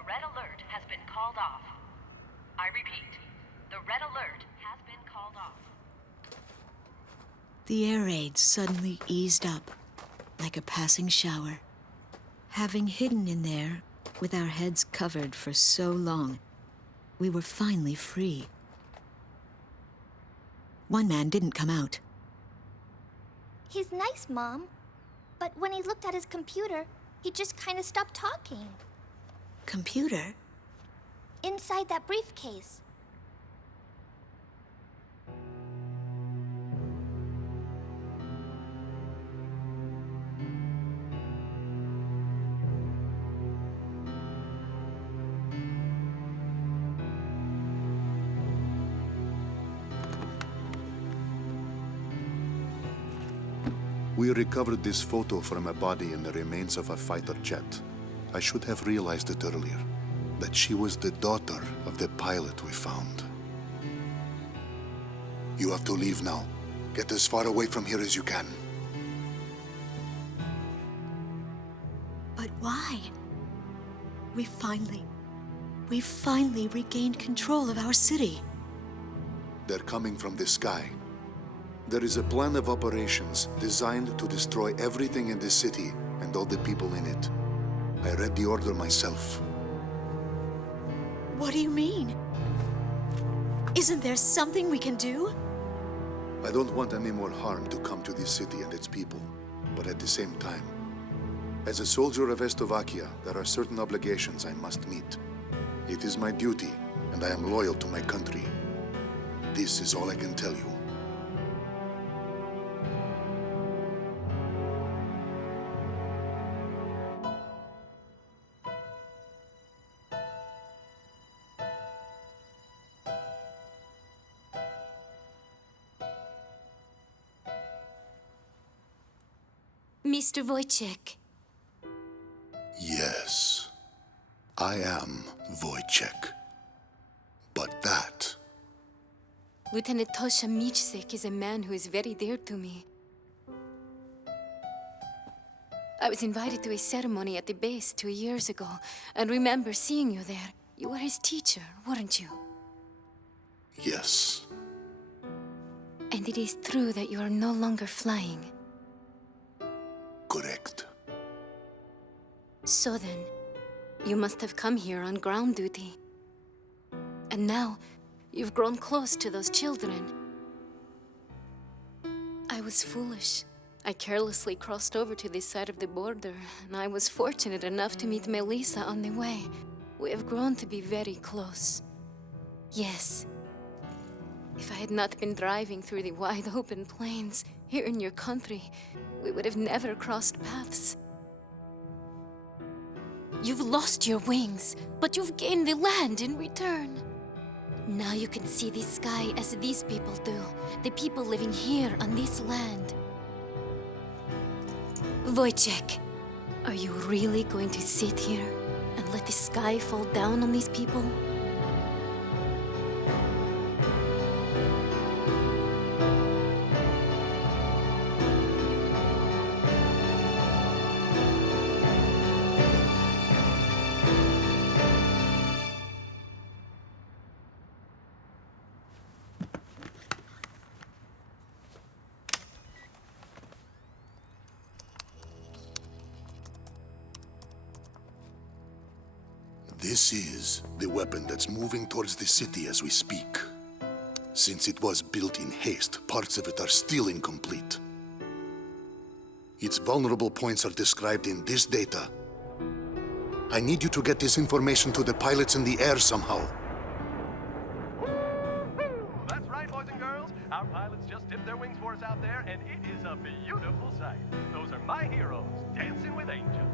The red alert has been called off. I repeat, the red alert has been called off. The air raid suddenly eased up, like a passing shower. Having hidden in there, with our heads covered for so long, we were finally free. One man didn't come out. He's nice, Mom. But when he looked at his computer, he just kind of stopped talking. Computer? Inside that briefcase. We recovered this photo from a body in the remains of a fighter jet. I should have realized it earlier, that she was the daughter of the pilot we found. You have to leave now. Get as far away from here as you can. But why? We finally regained control of our city. They're coming from the sky. There is a plan of operations designed to destroy everything in the city and all the people in it. I read the order myself. What do you mean? Isn't there something we can do? I don't want any more harm to come to this city and its people, but at the same time, as a soldier of Slovakia, there are certain obligations I must meet. It is my duty, and I am loyal to my country. This is all I can tell you. Mr. Wojciech. Yes, I am Wojciech. But that... Lieutenant Tosha Michsik is a man who is very dear to me. I was invited to a ceremony at the base 2 years ago, and remember seeing you there. You were his teacher, weren't you? Yes. And it is true that you are no longer flying. Correct. So then, you must have come here on ground duty. And now, you've grown close to those children. I was foolish. I carelessly crossed over to this side of the border, and I was fortunate enough to meet Melissa on the way. We have grown to be very close. Yes. If I had not been driving through the wide open plains here in your country, we would have never crossed paths. You've lost your wings, but you've gained the land in return. Now you can see the sky as these people do, the people living here on this land. Wojciech, are you really going to sit here and let the sky fall down on these people? This is the weapon that's moving towards the city as we speak. Since it was built in haste, parts of it are still incomplete. Its vulnerable points are described in this data. I need you to get this information to the pilots in the air somehow. That's right, boys and girls. Our pilots just dipped their wings for us out there, and it is a beautiful sight. Those are my heroes, dancing with angels.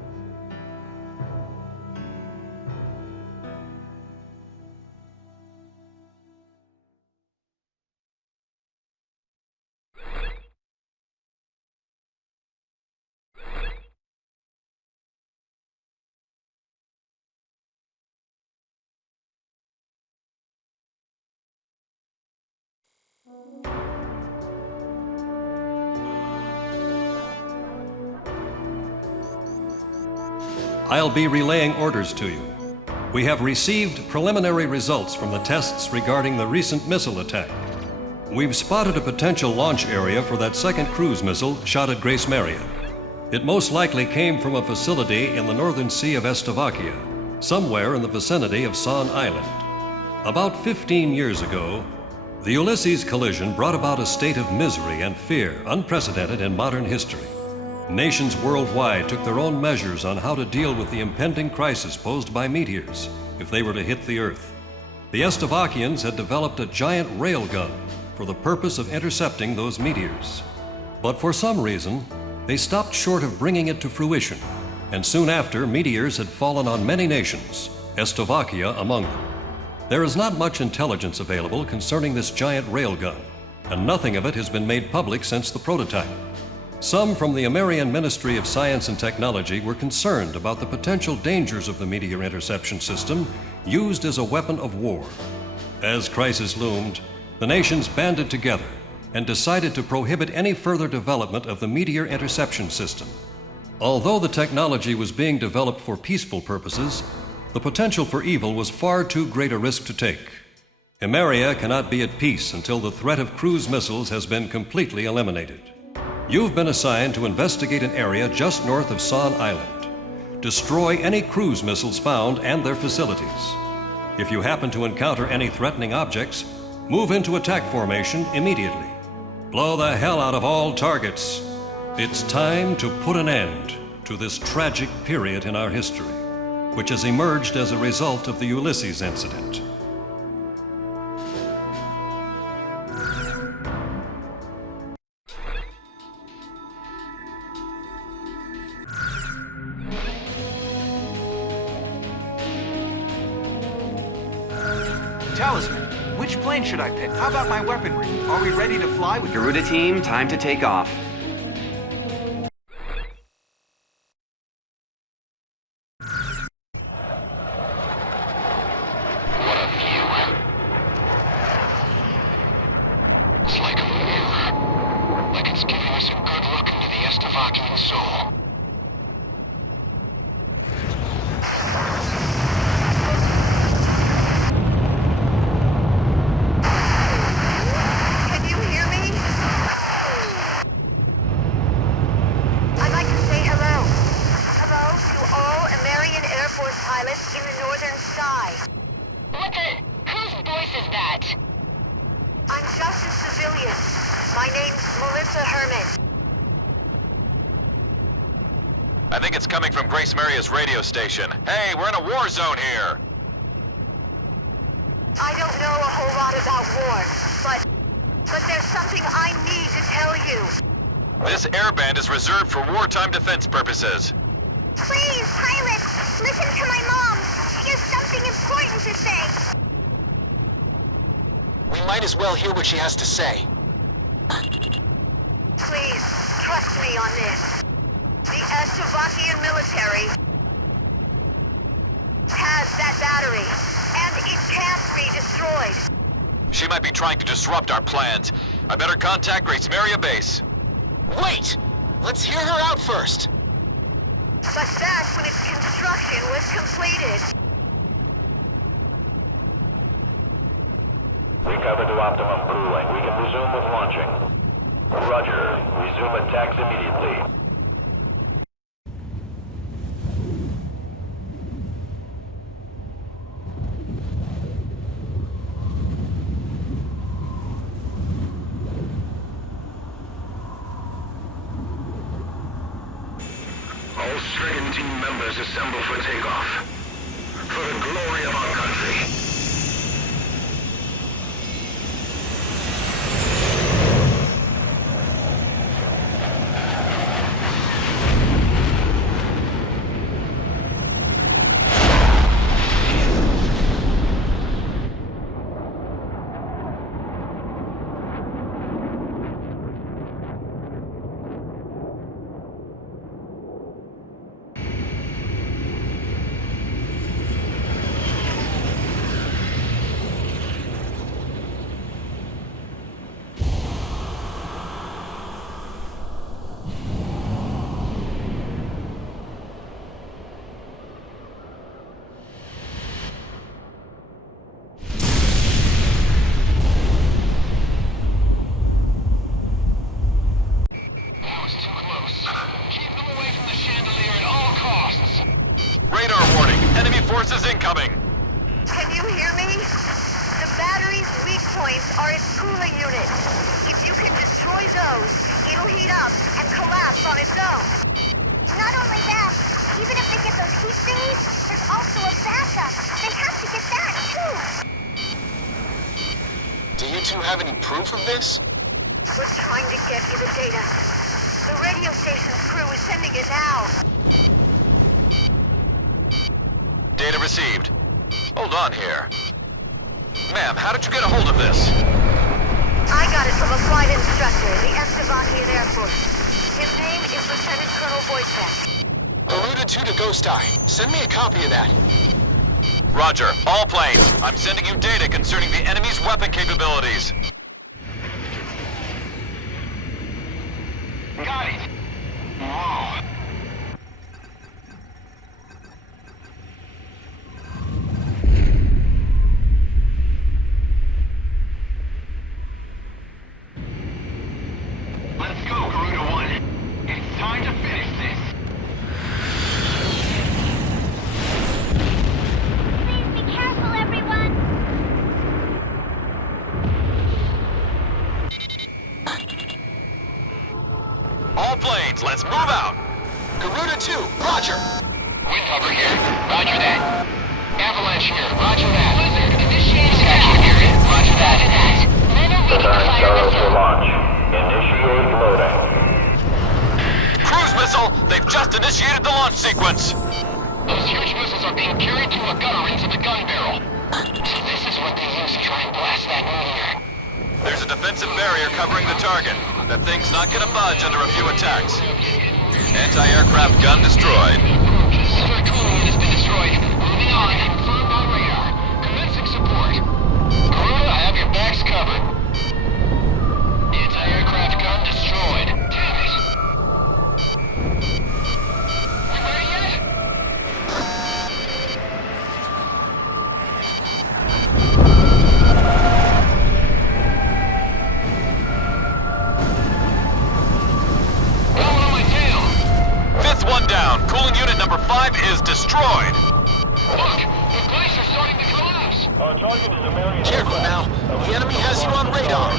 I'll be relaying orders to you. We have received preliminary results from the tests regarding the recent missile attack. We've spotted a potential launch area for that second cruise missile shot at Grace Maria. It most likely came from a facility in the northern sea of Slovakia, somewhere in the vicinity of San Island. About 15 years ago, the Ulysses collision brought about a state of misery and fear unprecedented in modern history. Nations worldwide took their own measures on how to deal with the impending crisis posed by meteors if they were to hit the Earth. The Slovakians had developed a giant railgun for the purpose of intercepting those meteors. But for some reason, they stopped short of bringing it to fruition, and soon after, meteors had fallen on many nations, Slovakia among them. There is not much intelligence available concerning this giant railgun, and nothing of it has been made public since the prototype. Some from the American Ministry of Science and Technology were concerned about the potential dangers of the meteor interception system used as a weapon of war. As crisis loomed, the nations banded together and decided to prohibit any further development of the meteor interception system. Although the technology was being developed for peaceful purposes, the potential for evil was far too great a risk to take. Emeria cannot be at peace until the threat of cruise missiles has been completely eliminated. You've been assigned to investigate an area just north of San Island. Destroy any cruise missiles found and their facilities. If you happen to encounter any threatening objects, move into attack formation immediately. Blow the hell out of all targets. It's time to put an end to this tragic period in our history, which has emerged as a result of the Ulysses incident. Talisman, which plane should I pick? How about my weaponry? Are we ready to fly with Garuda team, time to take off. I think it's coming from Grace Maria's radio station. Hey, we're in a war zone here! I don't know a whole lot about war, but there's something I need to tell you. This airband is reserved for wartime defense purposes. Please, pilot, listen to my mom. She has something important to say. We might as well hear what she has to say. Please, trust me on this. The Slovakian military has that battery, and it can't be destroyed. She might be trying to disrupt our plans. I better contact Grace Maria Base. Wait! Let's hear her out first. But that's when its construction was completed. Recover to optimum cooling. We can resume with launching. Roger. Resume attacks immediately. All stricken team members assemble for takeoff. For the glory of our country. points are its cooling units. If you can destroy those, it'll heat up and collapse on its own. Not only that, even if they get those heat thingies, there's also a backup. They have to get that, too. Do you two have any proof of this? We're trying to get you the data. The radio station's crew is sending it now. Data received. Hold on here. Ma'am, how did you get a hold of this? I got it from a flight instructor in the Estevakian Air Force. His name is Lieutenant Colonel Voice. Garuda 2 to Ghost Eye. Send me a copy of that. Roger. All planes. I'm sending you data concerning the enemy's weapon capabilities. Got it. Whoa. Let's go, Garuda 1. It's time to finish this. Please be careful, everyone. All planes, let's move out. Garuda 2, roger. Wind cover here. Roger that. Avalanche here. Roger that. Blizzard, initiating attack here. Roger that. For launch. Initiate loading. Cruise missile, they've just initiated the launch sequence. Those huge missiles are being carried through a gutter into the gun barrel. So this is what they use to try and blast that meteor. There's a defensive barrier covering the target. That thing's not gonna budge under a few attacks. Anti-aircraft gun destroyed. Cooling unit has been destroyed. Moving on. Confirmed on radar. Commencing support. Garuda, I have your backs covered. Anti-aircraft gun destroyed. Damn it. We ready yet? Going on my tail. Fifth one down. Cooling unit number 5 is destroyed. Look, the glacier's starting to collapse. Our target is a Marion. Careful now. The enemy has you on radar.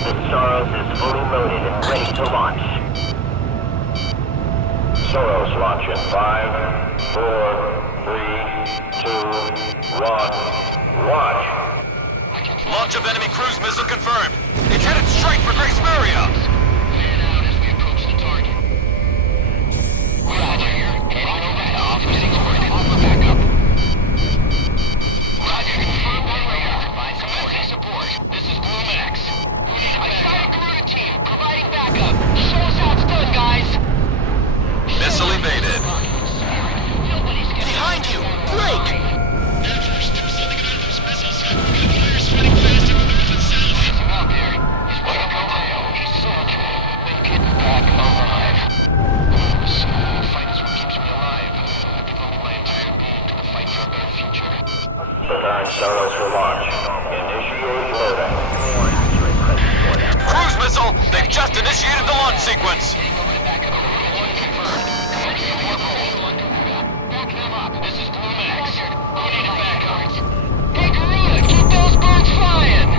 The Soros is fully loaded and ready to launch. Soros launch in 5, 4, 3, 2, 1. Launch. Launch of enemy cruise missile confirmed. It's headed straight for Grace Maria. Fan out as we approach the target. Roger. Heading over to offer support. Offer backup. Roger. Confirmed on radar. Provide support. This is Blue Max. I sighted Garuda team. Providing backup. Show us how it's done, guys. Missile evaded. Behind you. Break. Soros for launch. Initiate loading. Cruise missile, they've just initiated the launch sequence. Back them up. This is Blue Max. We need a backup. Hey, Garuda, keep those birds flying.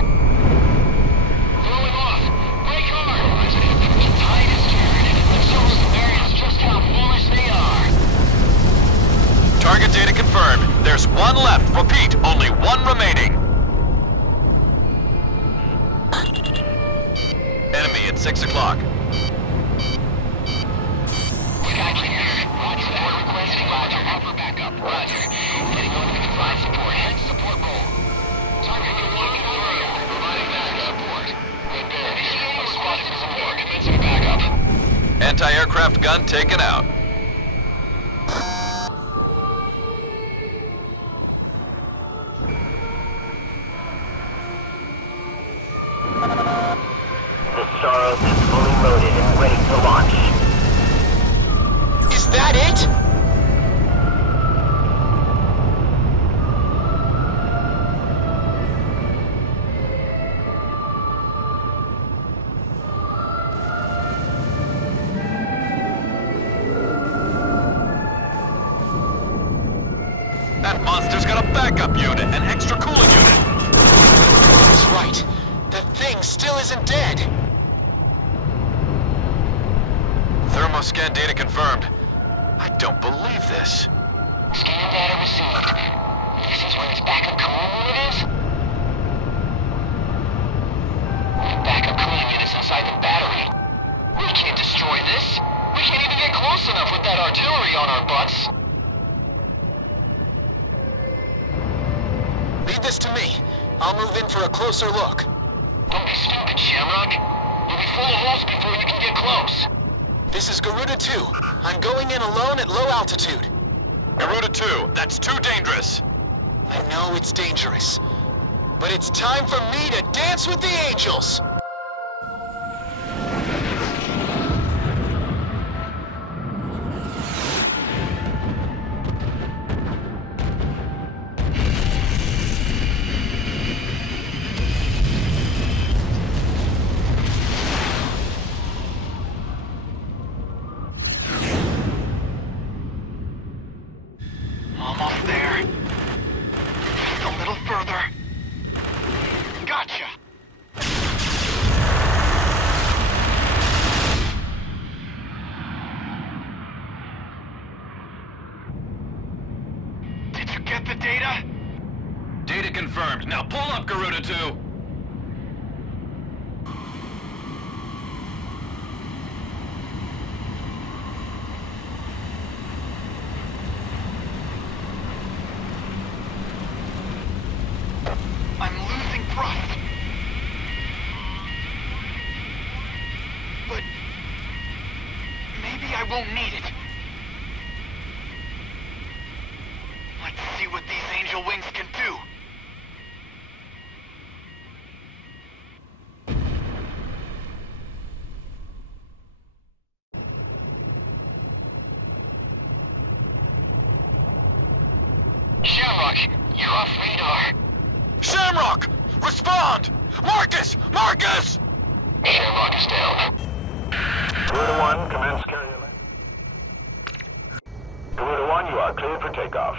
Throwing off. Brake hard. The tide is turned. It shows the Marians just how foolish they are. Target data confirmed. There's one left. Repeat, only one remaining. Enemy at 6 o'clock. We got you here. Roger that. Requesting Roger. Offer backup. Roger. Heading over to provide support. Head support roll. Target deployment through. Providing backup support. Good there. Initiating spotted for support. Commencing backup. Anti-aircraft gun taken out. The Soros is fully loaded and ready to launch. Is that it? That monster's got a backup unit, an extra cooling unit. He's right. The thing still isn't dead. Thermoscan data confirmed. I don't believe this. Scan data received. This is where its backup cooling unit is? The backup cooling unit's inside the battery. We can't destroy this. We can't even get close enough with that artillery on our butts. Leave this to me. I'll move in for a closer look. Don't be stupid, Shamrock. You'll be full of holes before you can get close. This is Garuda 2. I'm going in alone at low altitude. Garuda 2, that's too dangerous. I know it's dangerous, but it's time for me to dance with the angels. Almost there. Just a little further. Gotcha! Did you get the data? Data confirmed. Now pull up, Garuda 2. I'm losing thrust. But maybe I won't need it. Let's see what these angel wings can do. Shamrock, you're off radar. Shamrock! Respond! Marcus! Marcus! Shamrock is down. Garuda 1, commence carrier landing. Garuda 1, you are cleared for takeoff.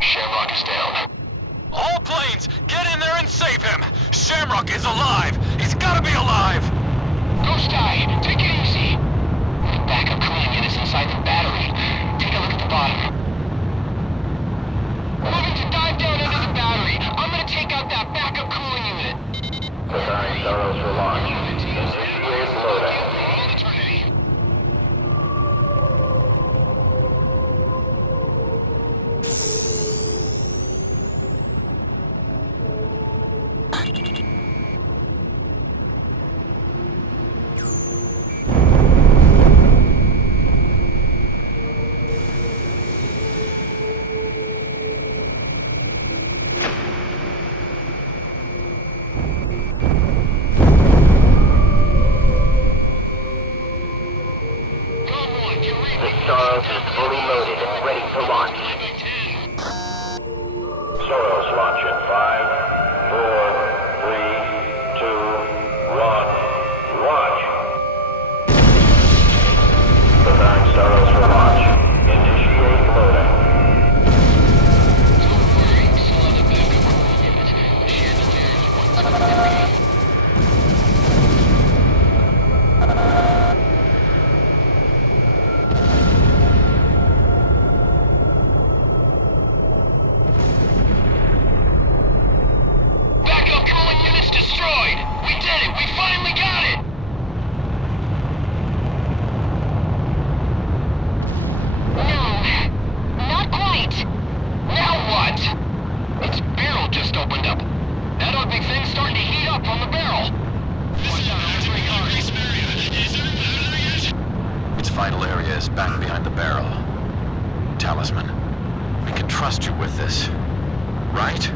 Shamrock is down. All planes, get in there and save him! Shamrock is alive! He's gotta be alive! Ghost Eye, take it easy. The backup cooling unit's inside the battery. Take a look at the bottom. Moving to dive down into the battery. I'm gonna take out that backup cooling unit. Preparing Saros for launch. Initiate loadout. Saros is fully loaded and ready to launch. Saros launch in 5, 4, 3, 2, 1, launch. Preparing Saros for launch. Initiate loadout. Don't worry, still on the backup cooling unit. The Chandelier is 173. Backup cooling unit's destroyed! We did it! We finally got it! No, not quite. Now what? Its barrel just opened up. That ugly thing's starting to heat up on the barrel. Its vital area is back behind the barrel. Talisman, we can trust you with this, right?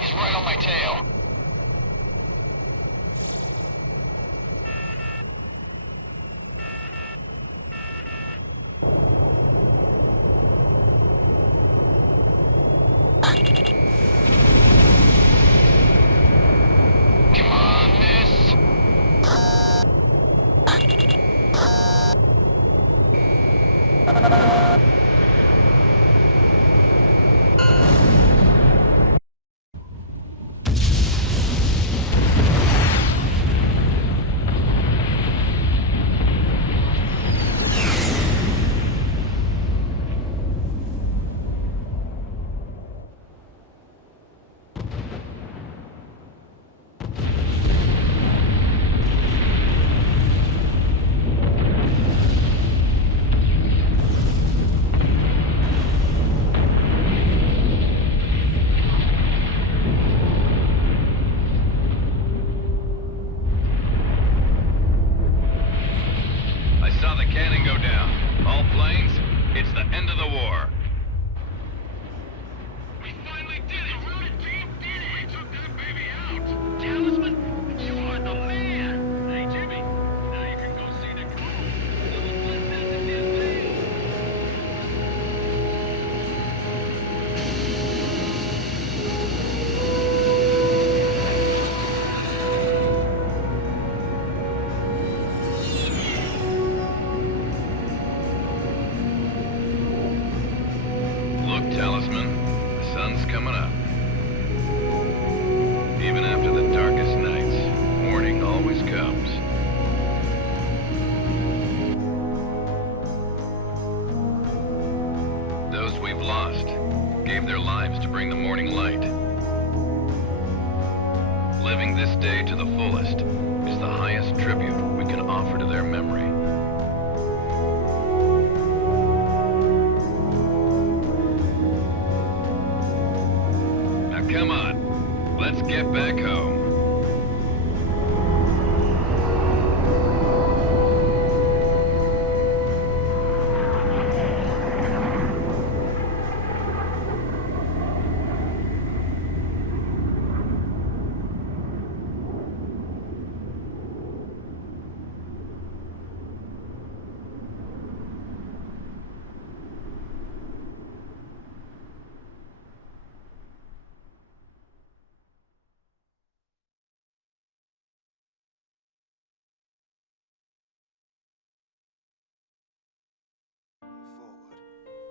He's right on my tail. Come on, miss. I saw the cannon go down. All planes, it's the end of the war. We finally did it! Rooted team did it! We took that baby out! Talisman, you are the man! Hey, Jimmy, now you can go see the crew. Someone bless that in his name. Look, Talisman, the sun's coming up. Even after the darkest nights, morning always comes. Those we've lost gave their lives to bring the morning light. Living this day to the fullest is the highest tribute we can offer to their memory. Now come on, let's get back home.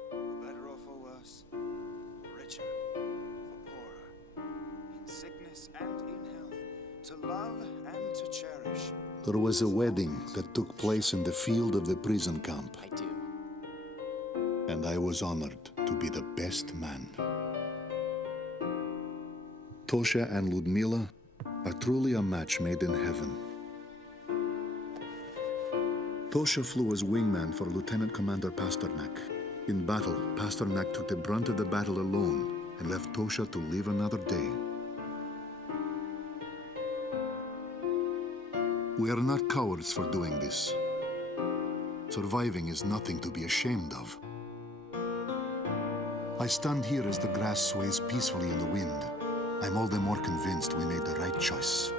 For better or for worse, for richer, for poorer, in sickness and in health, to love and to cherish. There was a wedding that took place in the field of the prison camp. I do. And I was honored to be the best man. Tosha and Ludmila are truly a match made in heaven. Tosha flew as wingman for Lieutenant Commander Pasternak. In battle, Pasternak took the brunt of the battle alone and left Tosha to live another day. We are not cowards for doing this. Surviving is nothing to be ashamed of. I stand here as the grass sways peacefully in the wind. I'm all the more convinced we made the right choice.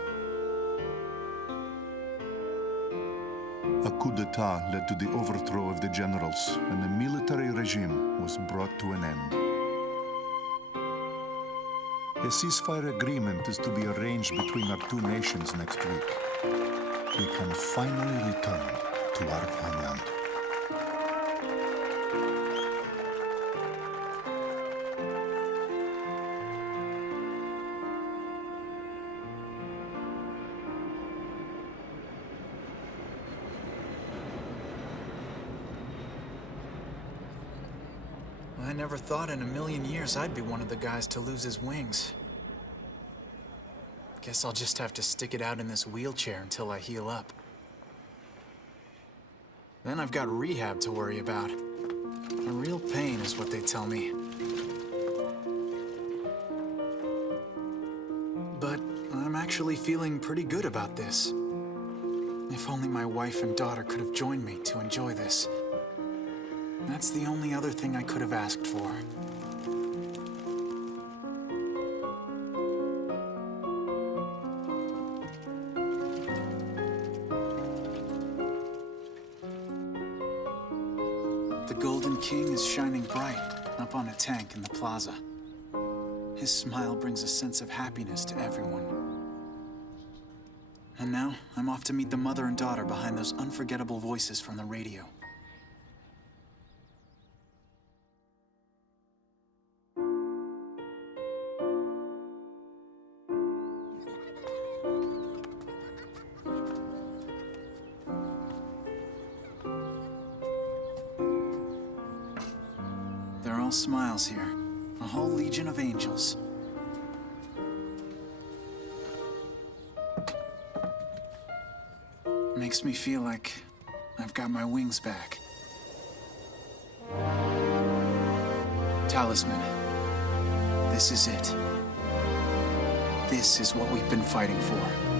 A coup d'etat led to the overthrow of the generals, and the military regime was brought to an end. A ceasefire agreement is to be arranged between our two nations next week. We can finally return to our homeland. I never thought in a million years I'd be one of the guys to lose his wings. Guess I'll just have to stick it out in this wheelchair until I heal up. Then I've got rehab to worry about. A real pain is what they tell me. But I'm actually feeling pretty good about this. If only my wife and daughter could have joined me to enjoy this. That's the only other thing I could have asked for. The Golden King is shining bright up on a tank in the plaza. His smile brings a sense of happiness to everyone. And now, I'm off to meet the mother and daughter behind those unforgettable voices from the radio. They're all smiles here. A whole legion of angels. Makes me feel like I've got my wings back. Talisman. This is it. This is what we've been fighting for.